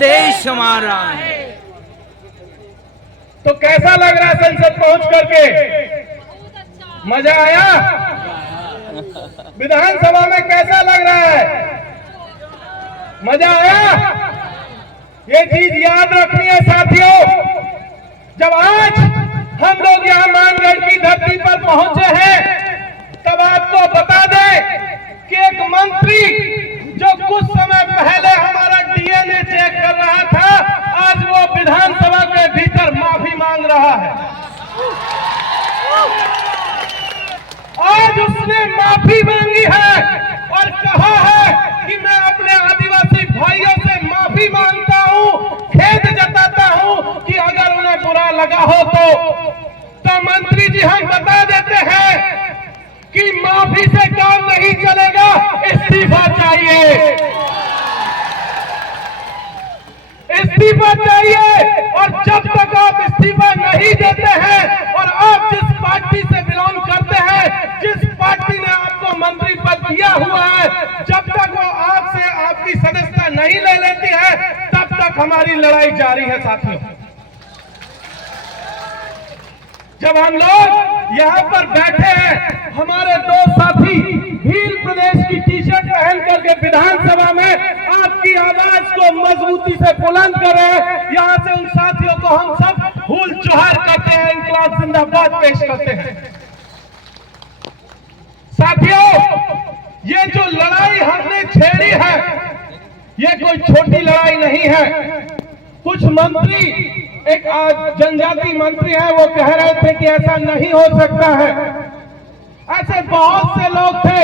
देश हमारा है। तो कैसा लग रहा है संसद पहुंच करके? मजा आया? विधानसभा में कैसा लग रहा है? मजा आया? ये चीज याद रखनी है साथियों। जब आज हम लोग यहाँ मानगढ़ की धरती पर पहुंचे हैं, तब आपको बता दें कि एक मंत्री जो कुछ समय पहले हमारा डीएनए चेक कर रहा था, आज वो विधानसभा के भीतर माफी मांग रहा है। आज उसने माफी मांगी है और कहा है कि मैं अपने आदिवासी भाइयों से माफी मांगता हूं, खेद जताता हूं कि अगर उन्हें बुरा लगा हो तो मंत्री जी हम बता देते हैं कि माफी से काम नहीं चलेगा, इस्तीफा चाहिए, इस्तीफा चाहिए। और जब तक आप इस्तीफा नहीं देते हैं और आप जिस पार्टी से बिलोंग करते हैं, जिस पार्टी ने आपको मंत्री पद दिया हुआ है, जब तक वो आपसे आपकी सदस्यता नहीं ले लेती है, तब तक हमारी लड़ाई जारी है साथियों। जब हम लोग यहाँ पर बैठे हैं, हमारे दो साथी भील प्रदेश की टी शर्ट पहन करके विधानसभा में आपकी आवाज को मजबूती से बुलंद कर रहे हैं। यहाँ से उन साथियों को हम सब फूल जोहार करते हैं, इंकलाब जिंदाबाद पेश करते हैं। साथियों, ये जो लड़ाई हमने छेड़ी है, ये कोई छोटी लड़ाई नहीं है। कुछ मंत्री, एक जनजाति मंत्री है, वो कह रहे थे कि ऐसा नहीं हो सकता है। ऐसे बहुत से लोग थे,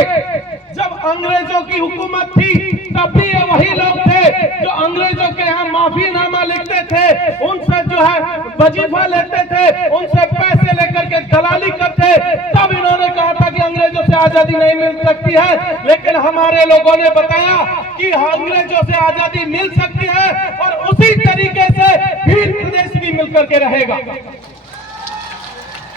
जब अंग्रेजों की हुकूमत थी तब भी ये वही लोग थे जो अंग्रेजों के यहाँ माफीनामा लिखते थे, उनसे जो है वजीफा लेते थे, उनसे पैसे लेकर के दलाली करते। तब इन्होंने कहा था कि अंग्रेजों से आजादी नहीं मिल सकती है, लेकिन हमारे लोगों ने बताया कि अंग्रेजों से आजादी मिल सकती है और उसी तरीके से भील प्रदेश भी मिलकर के रहेगा।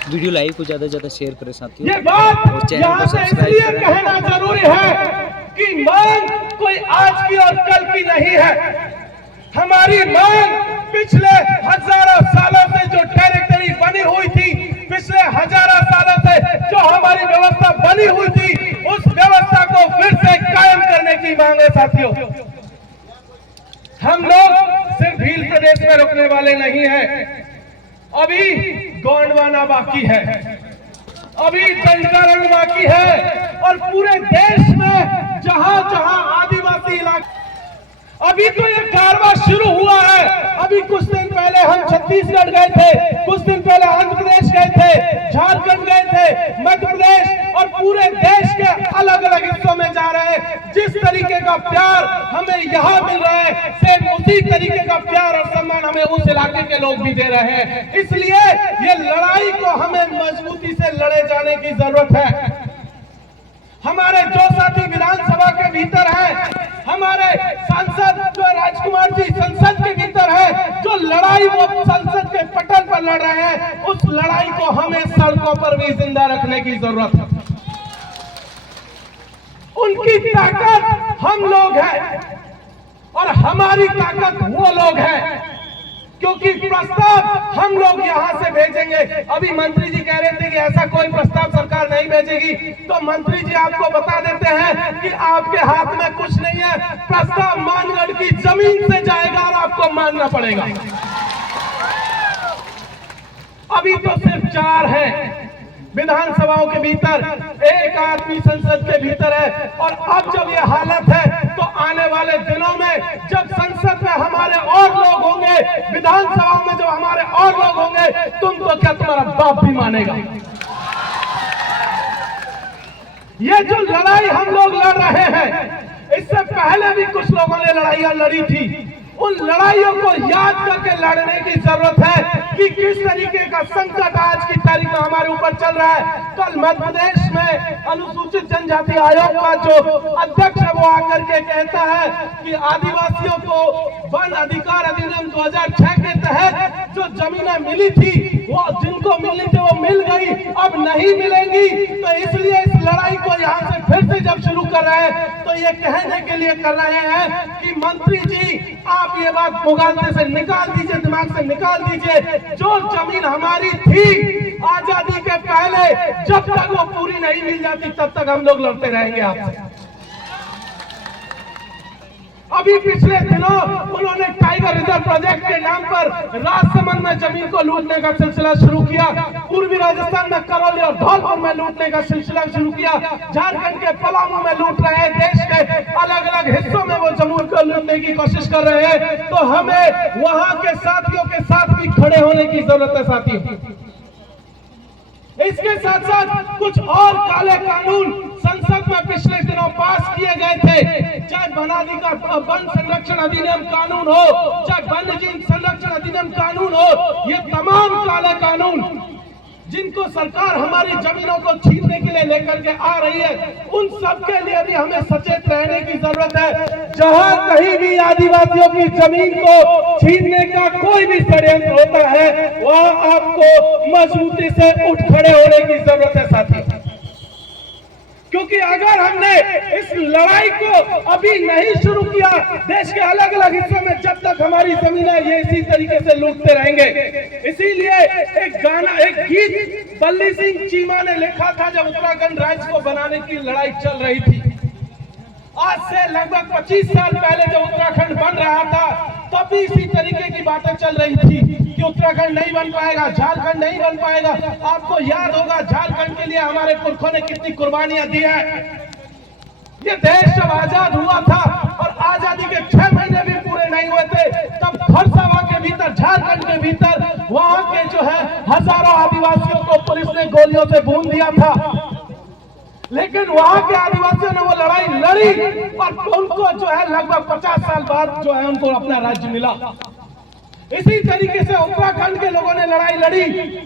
वीडियो लाइव को ज्यादा से ज्यादा शेयर करें साथियों। ये बात यहाँ से इसलिए कहना जरूरी है कि मांग कोई आज की और कल की नहीं है। हमारी मांग पिछले हजारों सालों से जो टेरिटरी बनी हुई थी, पिछले हजारों सालों से जो हमारी व्यवस्था बनी हुई थी, उस व्यवस्था को फिर से कायम करने की मांग है साथियों। हम लोग सिर्फ भील प्रदेश में रुकने वाले नहीं हैं। अभी गोंडवाना बाकी है, अभी दंडकारण्य बाकी है, और पूरे देश में जहां जहां आदिवासी इलाके, अभी तो ये कारवां शुरू हुआ है। अभी कुछ दिन पहले हम छत्तीसगढ़ गए थे, कुछ दिन पहले आंध्र प्रदेश गए थे, झारखंड गए थे, मध्य प्रदेश, और पूरे देश के अलग अलग हिस्सों में जा रहे हैं। जिस तरीके का प्यार हमें यहाँ मिल रहा है, सेम उसी तरीके का प्यार और सम्मान हमें उस इलाके के लोग भी दे रहे हैं। इसलिए ये लड़ाई को हमें मजबूती से लड़े जाने की जरूरत है। हमारे जो साथी विधानसभा के भीतर हैं, हमारे सांसद जो राजकुमार जी संसद के भीतर है, जो लड़ाई वो संसद के पटल पर लड़ रहे हैं, उस लड़ाई को हमें सड़कों पर भी जिंदा रखने की जरूरत है। उनकी ताकत हम लोग हैं और हमारी ताकत वो लोग हैं, क्योंकि प्रस्ताव हम लोग यहां से भेजेंगे। अभी मंत्री जी कह रहे थे कि ऐसा कोई प्रस्ताव सरकार नहीं भेजेगी, तो मंत्री जी आपको बता देते हैं कि आपके हाथ में कुछ नहीं है। प्रस्ताव मानगढ़ की जमीन से जाएगा और आपको मानना पड़ेगा। अभी तो सिर्फ 4 हैं विधानसभाओं के भीतर, एक आदमी संसद के भीतर है, और अब जब ये हालत है तो आने वाले दिनों में जब संसद में हमारे और लोग होंगे, विधानसभाओं में जब हमारे और लोग होंगे, तुम तो क्या तुम्हारा बाप भी मानेगा। ये जो लड़ाई हम लोग लड़ रहे हैं, इससे पहले भी कुछ लोगों ने लड़ाइयां लड़ी थी। उन लड़ाइयों को याद करके लड़ने की जरूरत है कि किस तरीके का संकट आज की तारीख में हमारे ऊपर चल रहा है। कल मध्य प्रदेश में अनुसूचित जनजाति आयोग का जो अध्यक्ष है, वो आकर के कहता है कि आदिवासियों को वन अधिकार अधिनियम 2006 के तहत जो जमीनें मिली थी, वो जिनको मिलनी थी वो मिल गई, अब नहीं मिलेंगी। तो इसलिए इस लड़ाई को यहाँ से फिर से जब शुरू कर रहे हैं तो ये कहने के लिए कर रहे हैं कि मंत्री जी आप ये बात मुगालते से निकाल दीजिए, दिमाग से निकाल दीजिए। जो जमीन हमारी थी आजादी के पहले, जब तक वो पूरी नहीं मिल जाती तब तक हम लोग लड़ते रहेंगे आपसे। अभी पिछले दिनों उन्होंने टाइगर रिजर्व प्रोजेक्ट के नाम पर राजसमंद में जमीन को लूटने का सिलसिला शुरू किया, पूर्वी राजस्थान में करौली और धौलपुर में लूटने का सिलसिला शुरू किया, झारखंड के पलामू में लूट रहे हैं, देश के अलग अलग हिस्सों में वो जमीन को लूटने की कोशिश कर रहे हैं। तो हमें वहां के साथियों के साथ भी खड़े होने की जरूरत है साथियों। इसके साथ साथ कुछ और काले कानून संसद में पिछले दिनों पास किए गए थे, चाहे वन संरक्षण अधिनियम कानून हो, चाहे वन्य जीव संरक्षण अधिनियम कानून हो, ये तमाम काले कानून जिनको सरकार हमारी जमीनों को छीनने के लिए लेकर के आ रही है, उन सब के लिए भी हमें सचेत रहने की जरूरत है। जहां कहीं भी आदिवासियों की जमीन को छीनने का कोई भी षड्यंत्र होता है, वहां आपको मजबूती से उठ खड़े होने की जरूरत है साथी। क्योंकि अगर हमने इस लड़ाई को अभी नहीं शुरू किया, देश के अलग अलग हिस्सों में जब तक हमारी जमीन है ये इसी तरीके से लूटते रहेंगे। इसीलिए एक गीत बल्ली सिंह चीमा ने लिखा था जब उत्तराखंड राज्य को बनाने की लड़ाई चल रही थी। आज से लगभग 25 साल पहले जब उत्तराखंड बन रहा था तब भी इसी तरीके की बातें चल रही थी कि उत्तराखंड नहीं बन पाएगा, झारखंड नहीं बन पाएगा। आपको याद होगा झारखंड के लिए हमारे पुरखों ने कितनी कुर्बानियां दी है। ये देश जब आजाद हुआ था और आजादी के 6 महीने भी पूरे नहीं हुए थे, तब खरसावां के भीतर, झारखंड के भीतर वहां के जो है हजारों आदिवासियों को पुलिस ने गोलियों से भून दिया था। लेकिन वहां के आदिवासियों ने वो लड़ाई लड़ी और उनको जो है लगभग 50 साल बाद जो है उनको अपना राज्य मिला। इसी तरीके से उत्तराखंड के लोगों ने लड़ाई लड़ी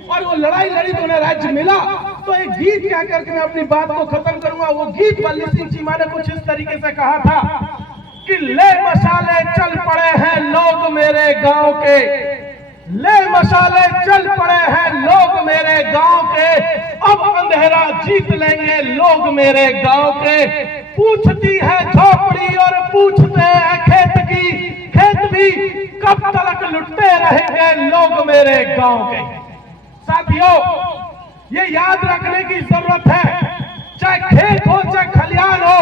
और वो लड़ाई लड़ी तो उन्हें राज्य मिला। तो एक गीत कह करके मैं अपनी बात को खत्म करूंगा। वो गीत बल्ली सिंह चीमा ने कुछ इस तरीके से कहा था कि ले मशाले चल पड़े हैं लोग मेरे गांव के, ले मशाले चल पड़े हैं लोग मेरे गांव के, अब अंधेरा जीत लेंगे लोग मेरे गांव के। पूछती है झोपड़ी और पूछते हैं खेत की, खेत भी कब तक लुटते रहेंगे लोग मेरे गांव के। साथियों, ये याद रखने की जरूरत है, चाहे खेत हो, चाहे खलियान हो,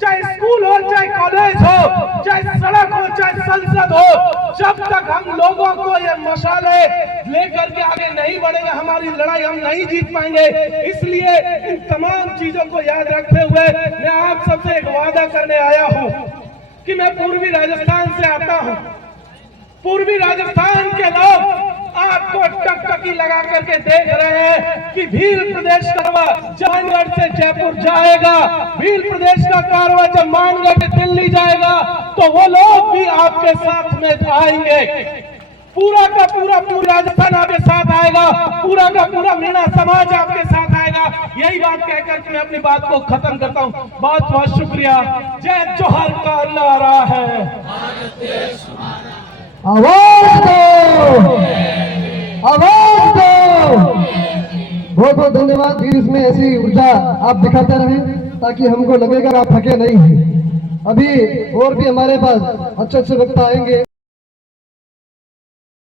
चाहे स्कूल हो, चाहे कॉलेज हो, चाहे सड़क हो, चाहे संसद हो, जब तक हम लोगों को ये मशाले लेकर के आगे नहीं बढ़ेंगे हमारी लड़ाई हम नहीं जीत पाएंगे। इसलिए इन तमाम चीजों को याद रखते हुए मैं आप सबसे एक वादा करने आया हूं कि मैं पूर्वी राजस्थान से आता हूं। पूर्वी राजस्थान के लोग आपको टकटकी लगा करके देख रहे हैं कि भील प्रदेश का मानगढ़ से जयपुर जाएगा, भील प्रदेश का कारवा जब मानगढ़ से दिल्ली जाएगा तो वो लोग भी आपके साथ में आएंगे। पूरा का पूरा राजस्थान आपके साथ आएगा, पूरा का पूरा मीणा समाज आपके साथ आएगा। यही बात कहकर के मैं अपनी बात को खत्म करता हूँ। बहुत बहुत शुक्रिया। जय जोहर का नारा है। आवाज दो, आवाज दो। बहुत बहुत धन्यवाद। फिर इसमें ऐसी ऊर्जा आप दिखाते रहें ताकि हमको लगेगा आप थके नहीं हैं। अभी और भी हमारे पास अच्छे अच्छे वक्त आएंगे।